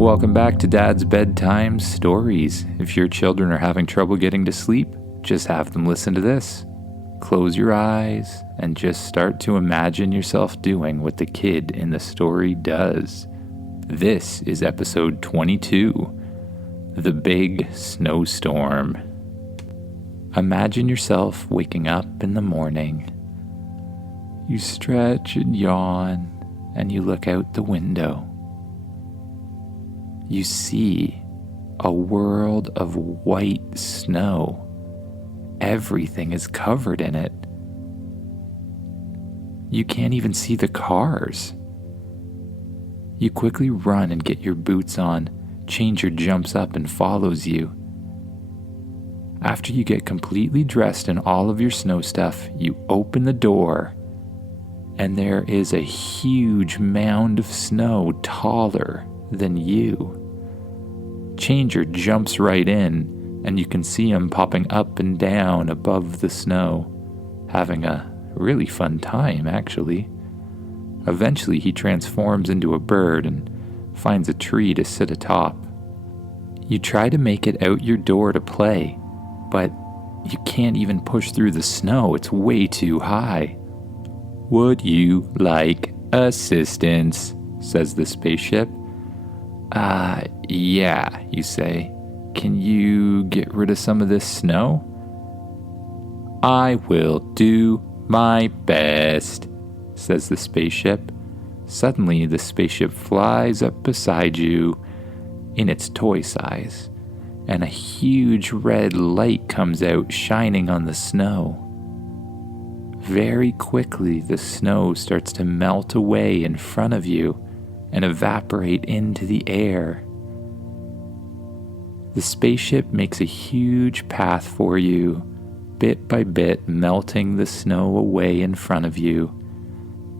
Welcome back to Dad's Bedtime Stories. If your children are having trouble getting to sleep, just have them listen to this. Close your eyes and just start to imagine yourself doing what the kid in the story does. This is episode 22, The Big Snowstorm. Imagine yourself waking up in the morning. You stretch and yawn, and you look out the window. You see a world of white snow. Everything is covered in it. You can't even see the cars. You quickly run and get your boots on. Changer jumps up and follows you. After you get completely dressed in all of your snow stuff, you open the door, and there is a huge mound of snow taller than you. Changer jumps right in, and you can see him popping up and down above the snow, having a really fun time, actually. Eventually, he transforms into a bird and finds a tree to sit atop. You try to make it out your door to play, but you can't even push through the snow. It's way too high. "Would you like assistance?" says the spaceship. Yeah, you say. "Can you get rid of some of this snow?" "I will do my best," says the spaceship. Suddenly, the spaceship flies up beside you in its toy size, and a huge red light comes out shining on the snow. Very quickly, the snow starts to melt away in front of you and evaporate into the air. The spaceship makes a huge path for you, bit by bit melting the snow away in front of you,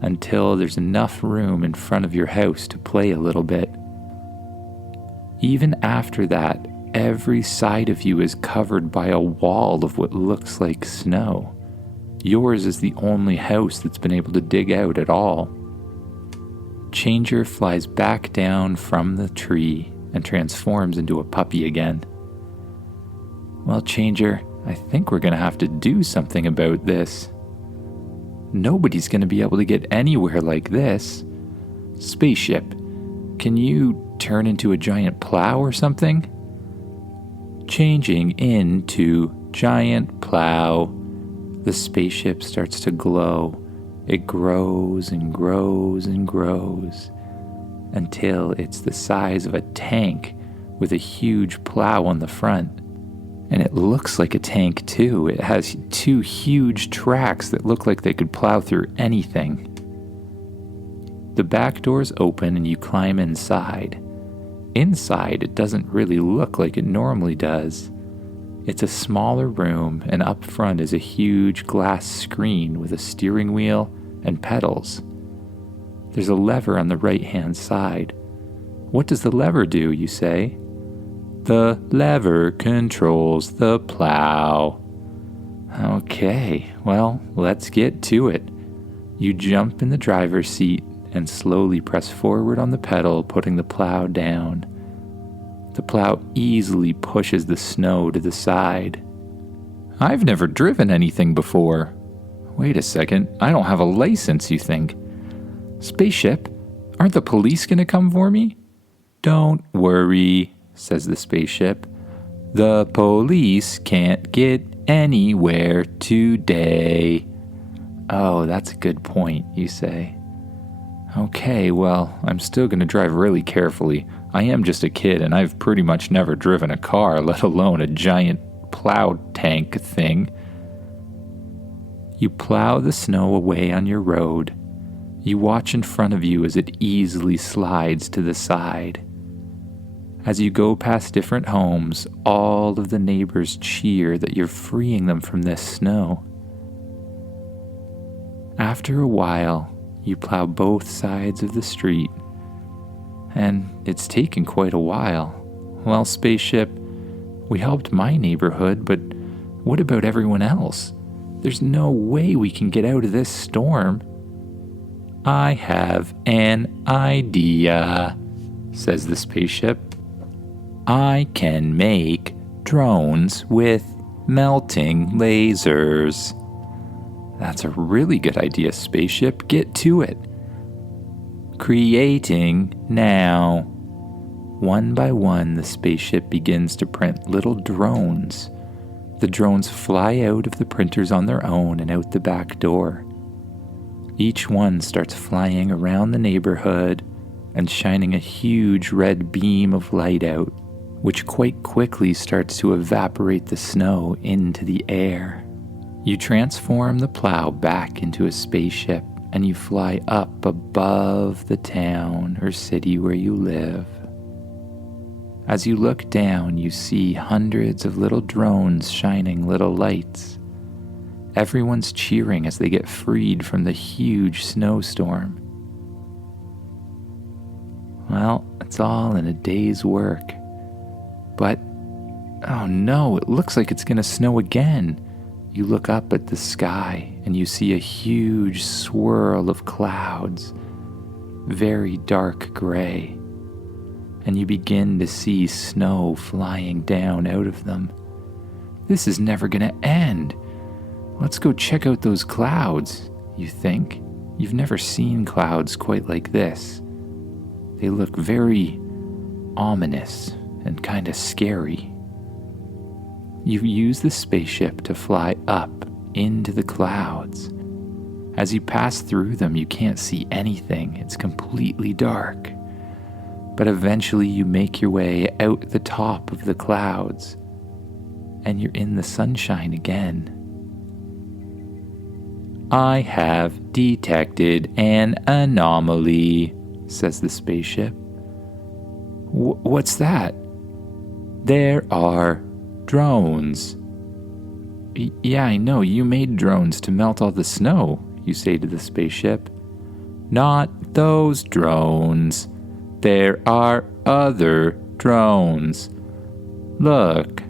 until there's enough room in front of your house to play a little bit. Even after that, every side of you is covered by a wall of what looks like snow. Yours is the only house that's been able to dig out at all. Changer flies back down from the tree and transforms into a puppy again. "Well, Changer, I think we're going to have to do something about this. Nobody's going to be able to get anywhere like this. Spaceship, can you turn into a giant plow or something?" Changing into giant plow, the spaceship starts to glow. It grows and grows and grows until it's the size of a tank with a huge plow on the front. And it looks like a tank too. It has two huge tracks that look like they could plow through anything. The back doors open and you climb inside. Inside, it doesn't really look like it normally does. It's a smaller room, and up front is a huge glass screen with a steering wheel and pedals. There's a lever on the right-hand side. "What does the lever do?" you say. "The lever controls the plow." Okay, well, let's get to it. You jump in the driver's seat and slowly press forward on the pedal, putting the plow down. The plow easily pushes the snow to the side. "I've never driven anything before. Wait a second, I don't have a license," you think. "Spaceship, aren't the police going to come for me?" "Don't worry," says the spaceship. "The police can't get anywhere today." "Oh, that's a good point," you say. "Okay, well, I'm still going to drive really carefully. I am just a kid, and I've pretty much never driven a car, let alone a giant plow tank thing." You plow the snow away on your road. You watch in front of you as it easily slides to the side. As you go past different homes, all of the neighbors cheer that you're freeing them from this snow. After a while, you plow both sides of the street, and it's taken quite a while. "Well, Spaceship, we helped my neighborhood, but what about everyone else? There's no way we can get out of this storm." "I have an idea," says the spaceship. I can make drones with melting lasers. That's a really good idea, spaceship. Get to it. Creating now. One by one, the spaceship begins to print little drones. The drones fly out of the printers on their own and out the back door. Each one starts flying around the neighborhood and shining a huge red beam of light out, which quite quickly starts to evaporate the snow into the air. You transform the plow back into a spaceship and you fly up above the town or city where you live. As you look down, you see hundreds of little drones shining little lights. Everyone's cheering as they get freed from the huge snowstorm. Well, it's all in a day's work. But, oh no, it looks like it's going to snow again. You look up at the sky and you see a huge swirl of clouds, very dark gray. And you begin to see snow flying down out of them. This is never going to end. Let's go check out those clouds, you think. You've never seen clouds quite like this. They look very ominous and kind of scary. You use the spaceship to fly up into the clouds. As you pass through them, you can't see anything. It's completely dark. But eventually you make your way out the top of the clouds, and you're in the sunshine again. I have detected an anomaly, says the spaceship. What's that? There are drones. Yeah, I know, you made drones to melt all the snow, you say to the spaceship. Not those drones. There are other drones. Look,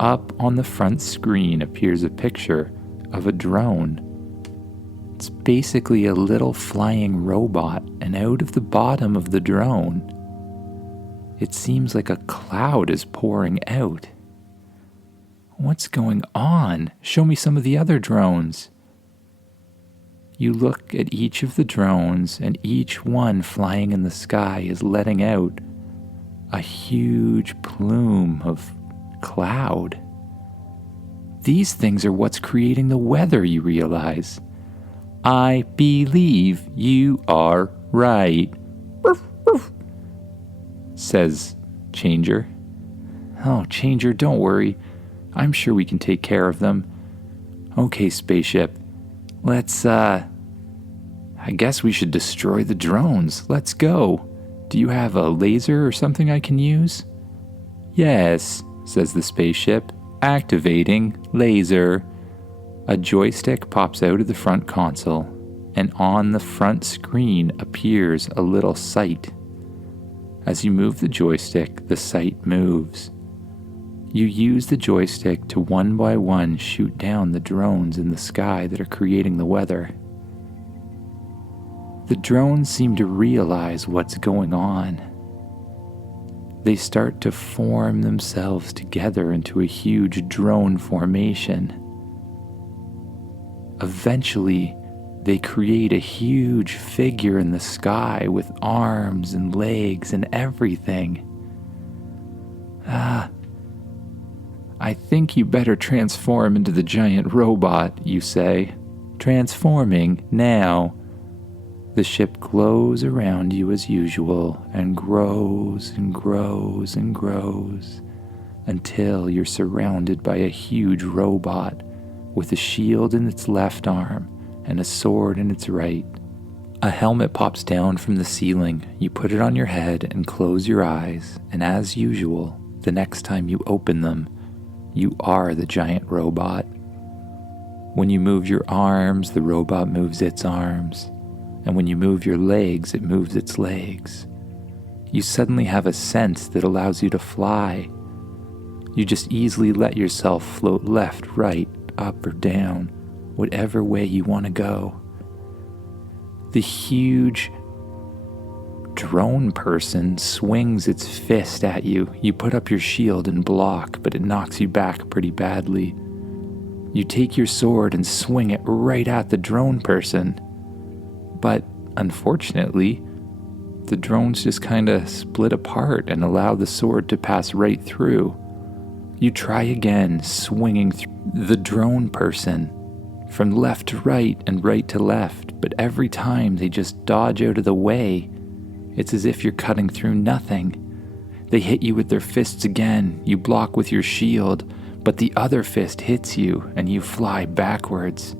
up on the front screen appears a picture of a drone. It's basically a little flying robot, and out of the bottom of the drone, it seems like a cloud is pouring out. What's going on? Show me some of the other drones. You look at each of the drones, and each one flying in the sky is letting out a huge plume of cloud. These things are what's creating the weather, you realize. I believe you are right, says Changer. Oh, Changer, don't worry. I'm sure we can take care of them. Okay, spaceship. Let's, I guess we should destroy the drones. Let's go. Do you have a laser or something I can use? Yes, says the spaceship. Activating laser. A joystick pops out of the front console, and on the front screen appears a little sight. As you move the joystick, the sight moves. You use the joystick to one by one shoot down the drones in the sky that are creating the weather. The drones seem to realize what's going on. They start to form themselves together into a huge drone formation. Eventually, they create a huge figure in the sky with arms and legs and everything. I think you better transform into the giant robot, you say. Transforming now. The ship glows around you as usual and grows and grows and grows until you're surrounded by a huge robot with a shield in its left arm and a sword in its right. A helmet pops down from the ceiling. You put it on your head and close your eyes, and as usual, the next time you open them, you are the giant robot. When you move your arms, the robot moves its arms. And when you move your legs, it moves its legs. You suddenly have a sense that allows you to fly. You just easily let yourself float left, right, up or down, whatever way you want to go. The huge drone person swings its fist at you. You put up your shield and block, but it knocks you back pretty badly. You take your sword and swing it right at the drone person. But unfortunately, the drones just kind of split apart and allow the sword to pass right through. You try again, swinging through the drone person from left to right and right to left, but every time they just dodge out of the way. It's as if you're cutting through nothing. They hit you with their fists again. You block with your shield, but the other fist hits you and you fly backwards.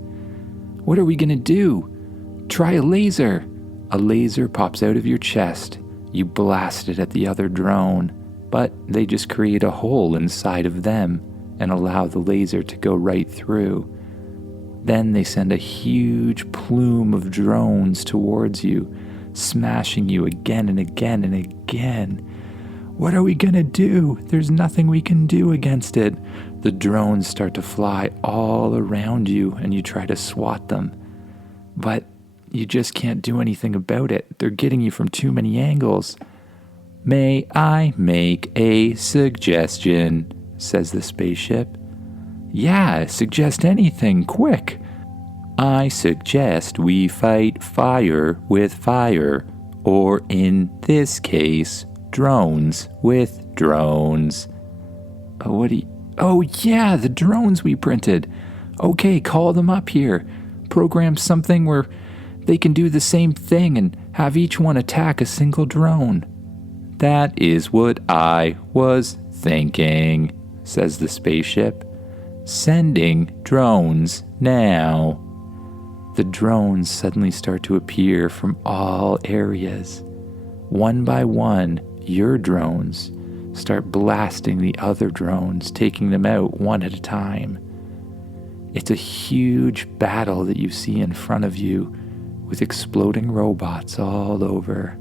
What are we gonna do? Try a laser. A laser pops out of your chest. You blast it at the other drone, but they just create a hole inside of them and allow the laser to go right through. Then they send a huge plume of drones towards you, smashing you again and again and again. What are we gonna do? There's nothing we can do against it. The drones start to fly all around you and you try to swat them. But you just can't do anything about it. They're getting you from too many angles. May I make a suggestion? Says the spaceship. Yeah, suggest anything, quick. I suggest we fight fire with fire, or in this case, drones with drones. Oh yeah, the drones we printed. Okay, call them up here. Program something where they can do the same thing and have each one attack a single drone. That is what I was thinking, says the spaceship. Sending drones now. The drones suddenly start to appear from all areas. One by one, your drones start blasting the other drones, taking them out one at a time. It's a huge battle that you see in front of you, with exploding robots all over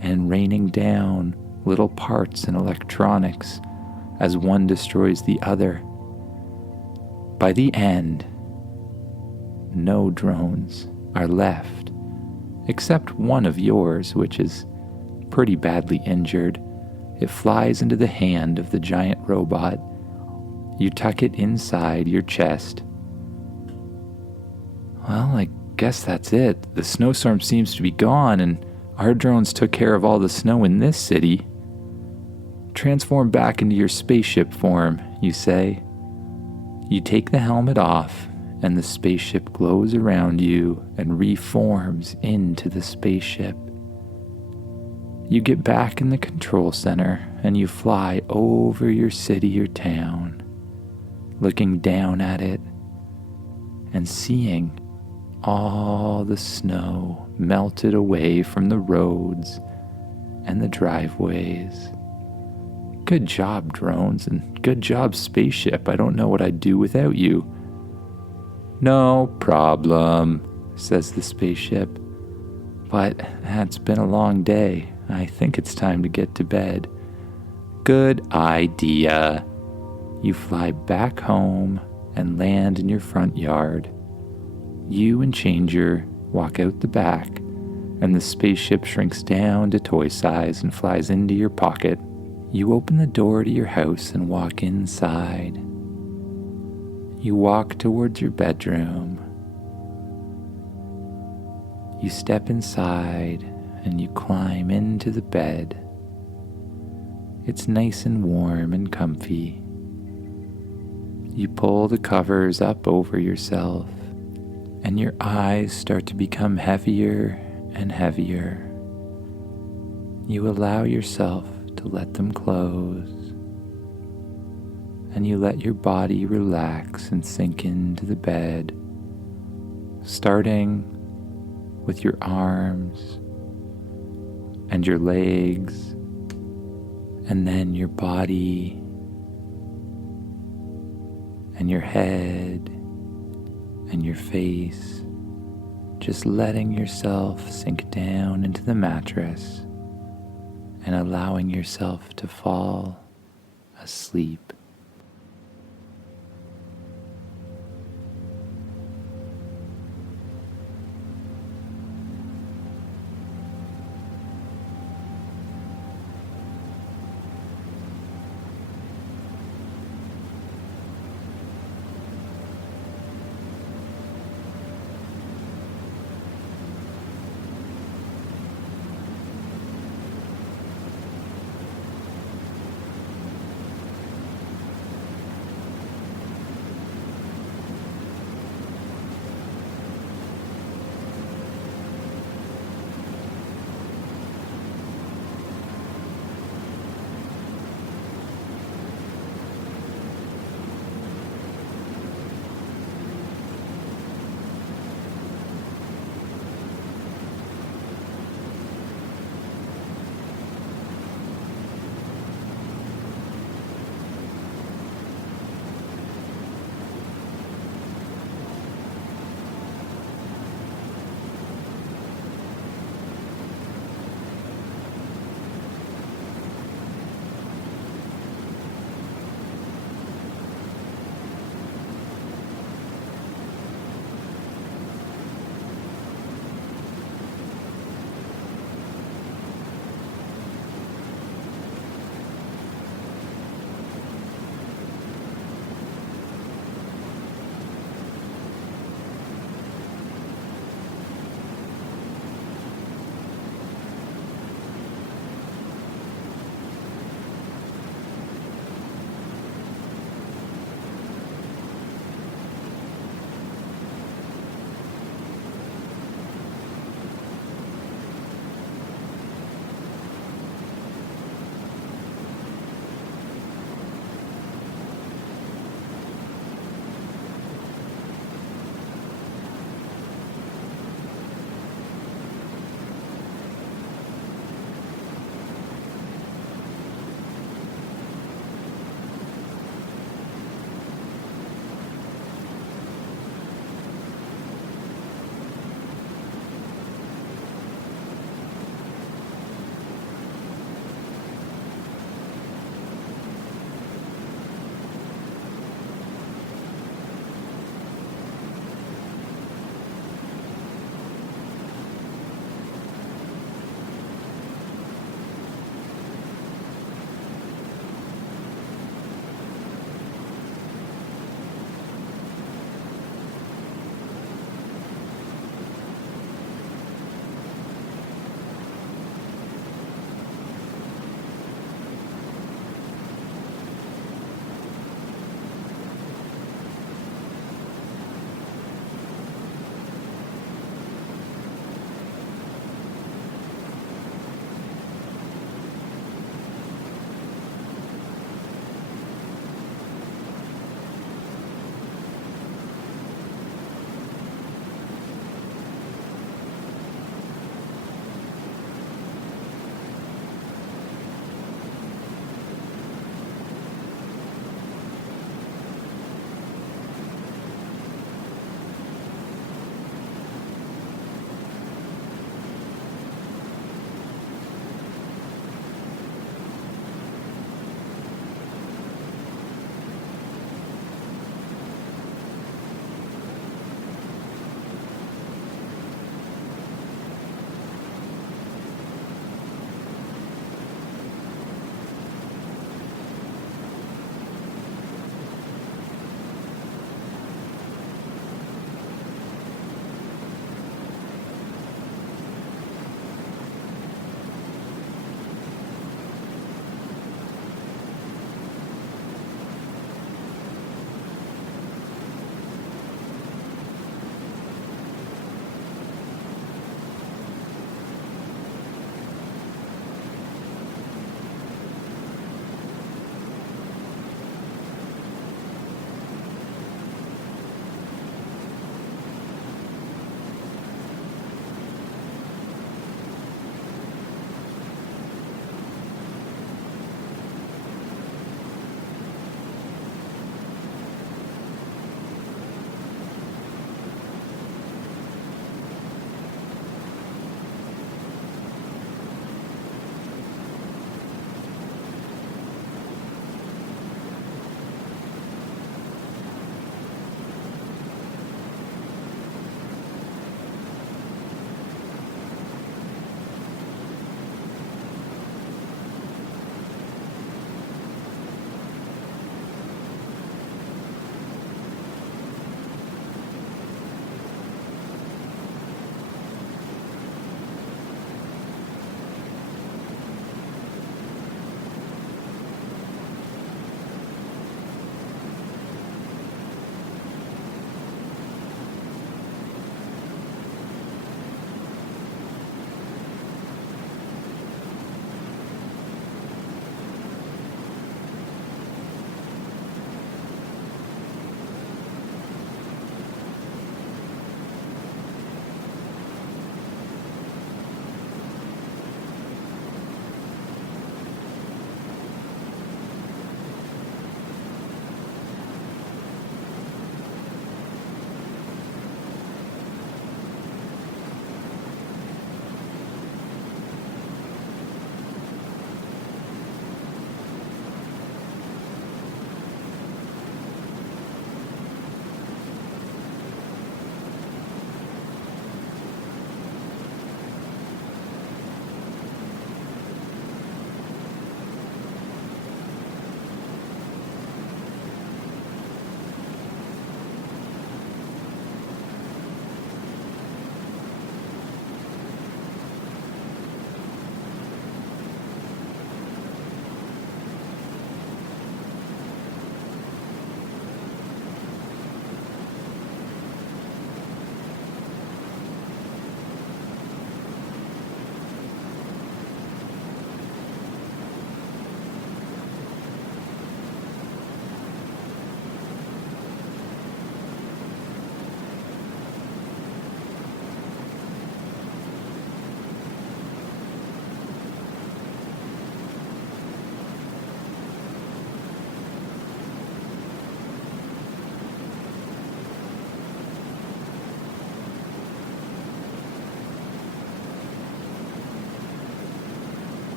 and raining down little parts and electronics as one destroys the other. By the end, no drones are left, except one of yours, which is pretty badly injured. It flies into the hand of the giant robot. You tuck it inside your chest. Well, I guess that's it. The snowstorm seems to be gone, and our drones took care of all the snow in this city. Transform back into your spaceship form, you say. You take the helmet off, and the spaceship glows around you and reforms into the spaceship. You get back in the control center, and you fly over your city or town, looking down at it and seeing all the snow melted away from the roads and the driveways. Good job, drones, and good job, spaceship. I don't know what I'd do without you. No problem, says the spaceship. But it's been a long day. I think it's time to get to bed. Good idea. You fly back home and land in your front yard. You and Changer walk out the back, and the spaceship shrinks down to toy size and flies into your pocket. You open the door to your house and walk inside. You walk towards your bedroom. You step inside and you climb into the bed. It's nice and warm and comfy. You pull the covers up over yourself, and your eyes start to become heavier and heavier. You allow yourself to let them close, and you let your body relax and sink into the bed, starting with your arms and your legs, and then your body and your head and your face, just letting yourself sink down into the mattress and allowing yourself to fall asleep.